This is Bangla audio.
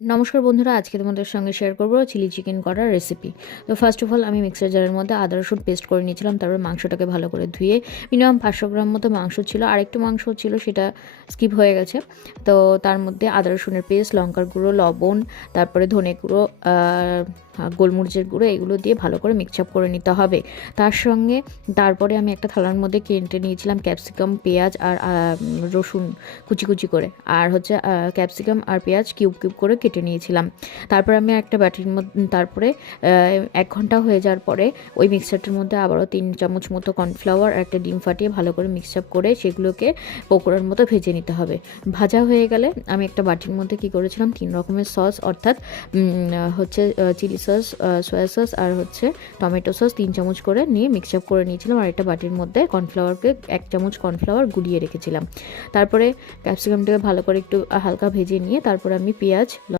নমস্কার বন্ধুরা, আজকে তোমাদের সঙ্গে শেয়ার করবো চিলি চিকেন করার রেসিপি। তো ফার্স্ট অফ অল আমি মিক্সার জারের মধ্যে আদা রসুন পেস্ট করে নিয়েছিলাম। তারপর মাংসটাকে ভালো করে ধুয়ে মিনিমাম 500 গ্রাম মতো মাংস ছিল, আরেকটু মাংস ছিল সেটা স্কিপ হয়ে গেছে। তো তার মধ্যে আদা রসুনের পেস্ট, লঙ্কার গুঁড়ো, লবণ, তারপরে ধনে গুঁড়ো, গোলমরিচের গুঁড়ো, এগুলো দিয়ে ভালো করে মিক্সআপ করে নিতে হবে। তার সঙ্গে তারপরে আমি একটা থালার মধ্যে কেটে নিয়েছিলাম ক্যাপসিকাম, পেঁয়াজ আর রসুন কুচি কুচি করে, আর হচ্ছে ক্যাপসিকাম আর পেঁয়াজ কিউব কিউব করে কেটে নিয়েছিলাম। তারপর আমি একটা বাটির মধ্যে, তারপরে 1 ঘন্টা হয়ে যাওয়ার পরে ওই মিক্সারটার মধ্যে আবারও 3 চামচ মতো কর্নফ্লাওয়ার আর একটা ডিম ফাটিয়ে ভালো করে মিক্সআপ করে সেগুলোকে পকোড়ার মতো ভেজে নিতে হবে। ভাজা হয়ে গেলে আমি একটা বাটির মধ্যে কী করেছিলাম, 3 রকমের সস, অর্থাৎ হচ্ছে চিলি সস, সয়া সস আর হচ্ছে টমেটো সস 3 চামচ করে নিয়ে মিক্সআপ করে নিয়েছিলাম। আর একটা বাটির মধ্যে কর্নফ্লাওয়ারকে 1 চামচ কর্নফ্লাওয়ার গুলিয়ে রেখেছিলাম। তারপরে ক্যাপসিকামটাকে ভালো করে একটু হালকা ভেজে নিয়ে তারপরে আমি পেঁয়াজ